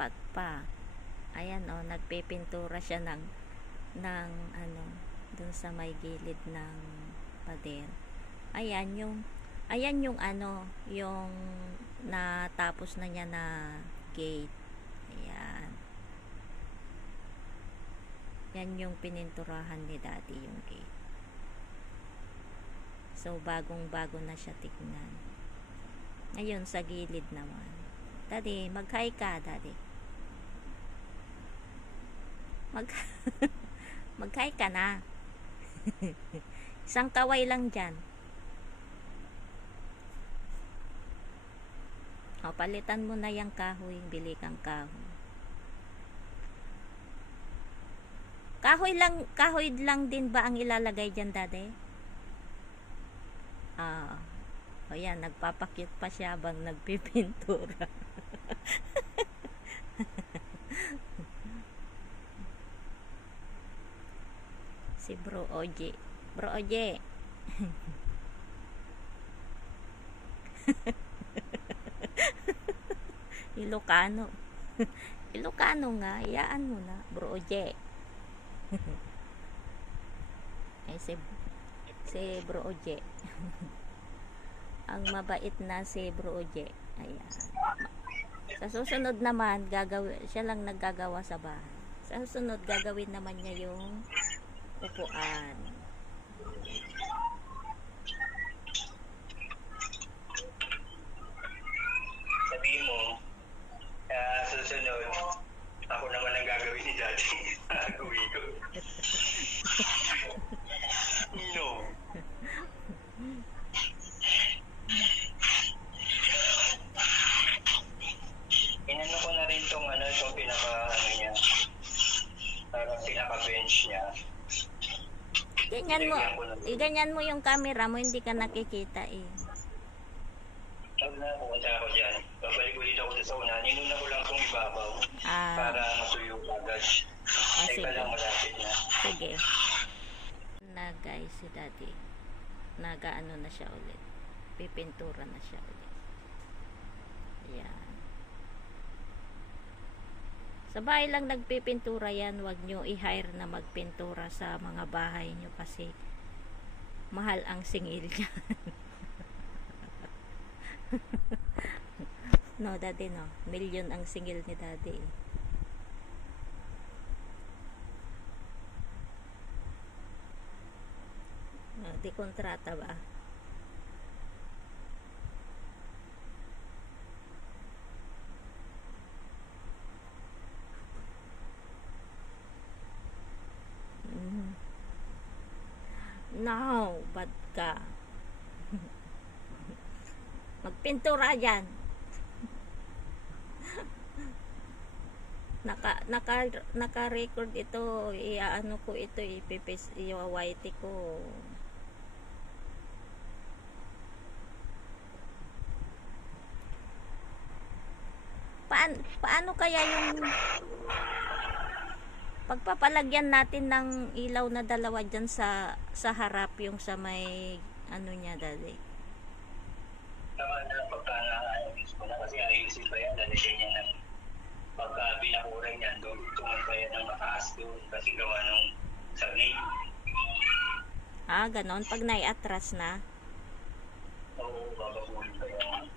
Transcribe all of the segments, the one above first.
sipag pa. Ayan oh, nagpipintura siya ng ng ano dun sa may gilid ng pader. Ayan yung ayan yung ano, yung natapos na niya na gate. Ayan. Yan yung pininturahan ni daddy yung gate. So, bagong-bago na siya tignan. Ngayon, sa gilid naman. Daddy, mag-hi ka, daddy. Mag mag-hi ka na. Isang kaway lang dyan. O, palitan mo na yung kahoy. Bili kang kahoy. Kahoy lang, kahoy lang din ba ang ilalagay dyan, daddy? Ah. O yan, nagpapakyut pa siya habang nagpipintura. si Bro Oje. Bro Oje. Ilocano. Ilocano nga, iyaan mo na, Bro Oje. Ay, si, si Bro Oje. Ang mabait na si Bro Oje. Ayan. Sa susunod naman, gagawin, siya lang naggagawa sa bahay. Sa susunod, gagawin naman niya yung upuan. Sabihin mo, ah, susunod, ako naman ang gagawin ni Daddy. Gagawin ko. no. Inano ko na rin tong ano, tong pinaka, ano niya, parang pinaka bench niya. Ganyan mo, iganyan mo yung camera mo, hindi ka nakikita eh. Sabi na, pupunta ako dyan. Babalik ulit ako sa una. Ninuna ko lang itong ibabaw Ah, para matuyo agad. Ah, Teka sige. lang, malapit na. sige. Na guys, si daddy, nagaano na siya ulit. Pipintura na siya ulit. Ayan. Sa bahay lang nagpipintura yan, wag nyo i-hire na magpintura sa mga bahay nyo kasi mahal ang singil niya. no, daddy no. Million ang singil ni daddy. eh. Di kontrata ba? No, bad ka. Magpintura dyan. naka naka naka-record ito iaano ko ito ipipis i-white ko Paan, paano kaya yung pagpapalagyan natin ng ilaw na dalawa dyan sa sa harap yung sa may ano niya dali kasi ayusin pa yan. Lalagyan niya ng pagka binakuran niya, doon tumal pa yan ng mataas doon kasi gawa nung saging. ah ganon pag naiatras na Oo, babakulin pa yan.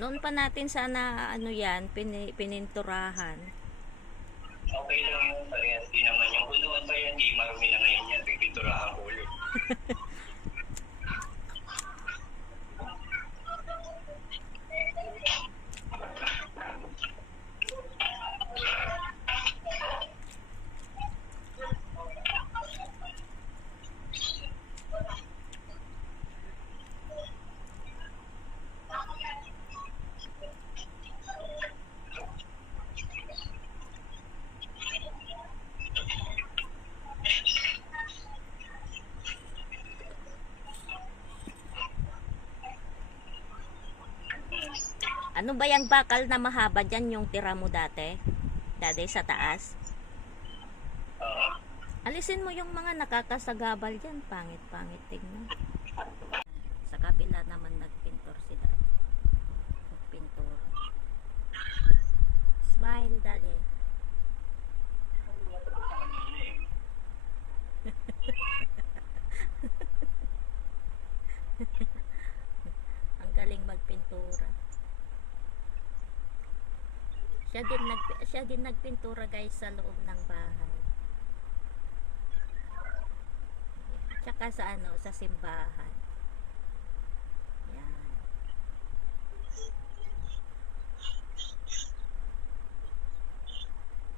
Noon pa natin sana ano yan, pini, pininturahan. Okay lang yun, parehas din naman yung punuan pa yan, di marumi na ngayon yan, pipinturahan ko ulit. Ano ba yung bakal na mahaba dyan yung tira mo dati? Dati sa taas? Oo. Alisin mo yung mga nakakasagabal dyan. Pangit-pangit tingnan. Sa kabila naman nagpintor si Daddy. Nagpintor. Smile, Daddy. Ang galing magpintura. Siya din nag siya din nagpintura guys sa loob ng bahay. Tsaka sa ano, sa simbahan. Yan.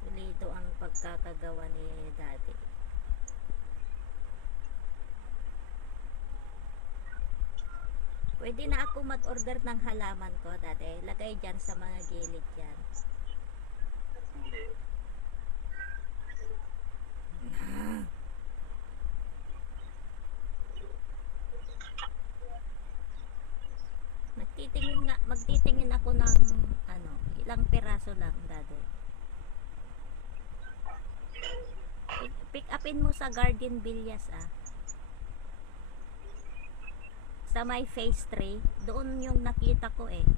Pulido ang pagkakagawa ni Daddy. Pwede na ako mag-order ng halaman ko, Daddy. Lagay dyan sa mga gilid dyan. Hindi. Magtitingin ako ng ano, ilang piraso lang, Daddy. Pick, upin mo sa Garden Villas ah. Sa may face tray, doon yung nakita ko eh.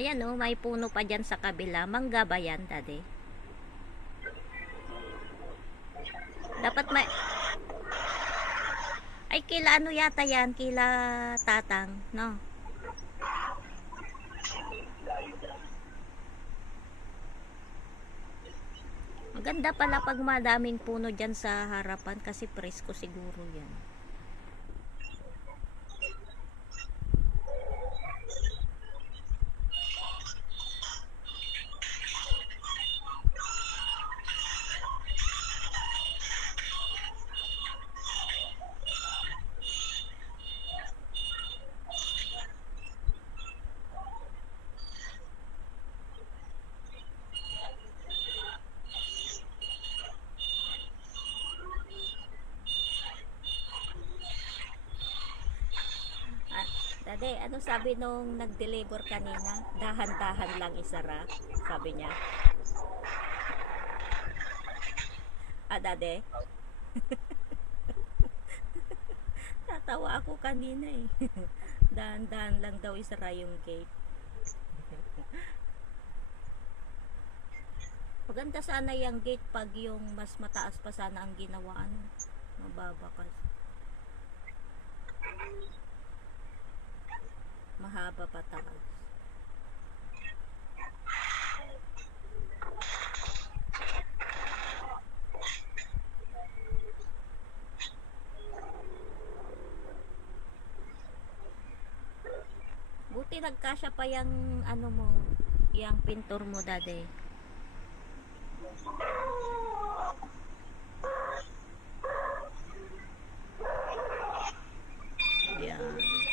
Ayan oh, may puno pa dyan sa kabila. Mangga ba yan, Daddy? Dapat may... Kila ano yata yan? Kila tatang, no? Maganda pala pag madaming puno dyan sa harapan kasi presko siguro yan. Dade, ano sabi nung nag-deliver kanina? Dahan-dahan lang isara, sabi niya. Ah, Dade? Natawa ako kanina eh. Dahan-dahan lang daw isara yung gate. Maganda sana yung gate pag yung mas mataas pa sana ang ginawaan. Mababa kasi. Mahaba pa taas. Buti nagkasya pa yung ano mo, yung pintor mo dade. Yan.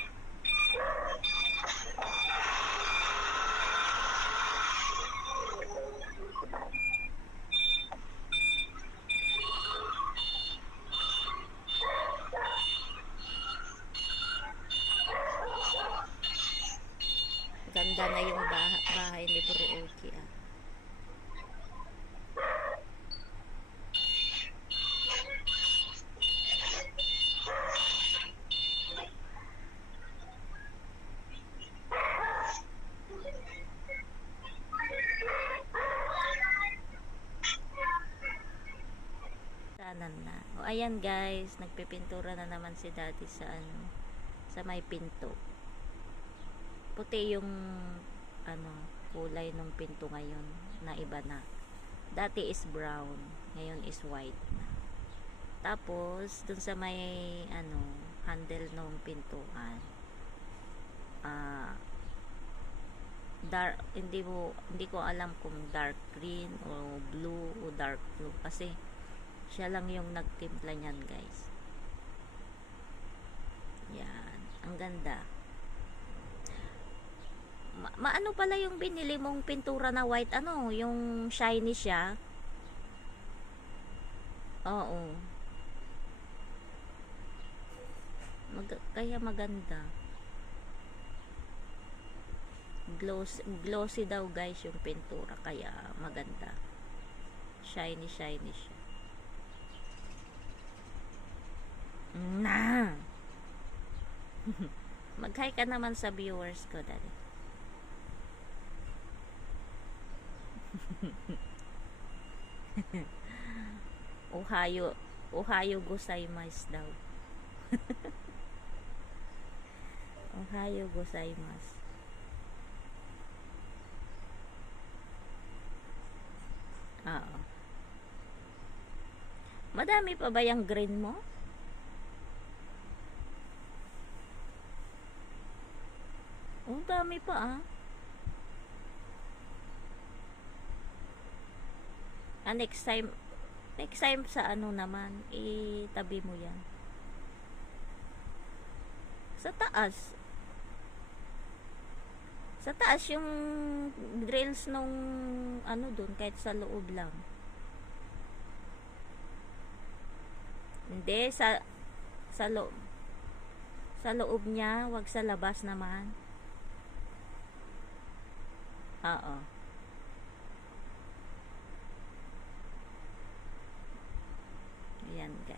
Ganda na yung bahay, bahay ni Bro Oki ah. Na. O ayan guys, nagpipintura na naman si daddy sa ano, sa may pinto. Puti yung ano, kulay ng pinto ngayon na iba na. Dati is brown, ngayon is white na. Tapos, dun sa may ano, handle ng pintuan. Ah, dark hindi mo hindi ko alam kung dark green o blue o dark blue kasi siya lang yung nagtimpla niyan guys yan ang ganda Ma maano pala yung binili mong pintura na white ano yung shiny siya oo Mag- kaya maganda. Gloss, glossy daw guys yung pintura kaya maganda. Shiny shiny siya. Na. Mag-hi ka naman sa viewers ko dali. Ohio, Ohio gozaimasu daw. Ohio gozaimasu. Oo. Madami pa ba yung green mo? Oh, dami pa ah. Ah, next time, next time sa ano naman, itabi mo yan. Sa taas. Sa taas yung drills nung ano dun, kahit sa loob lang. Hindi, sa sa loob. Sa loob niya, wag sa labas naman. Oo. 人家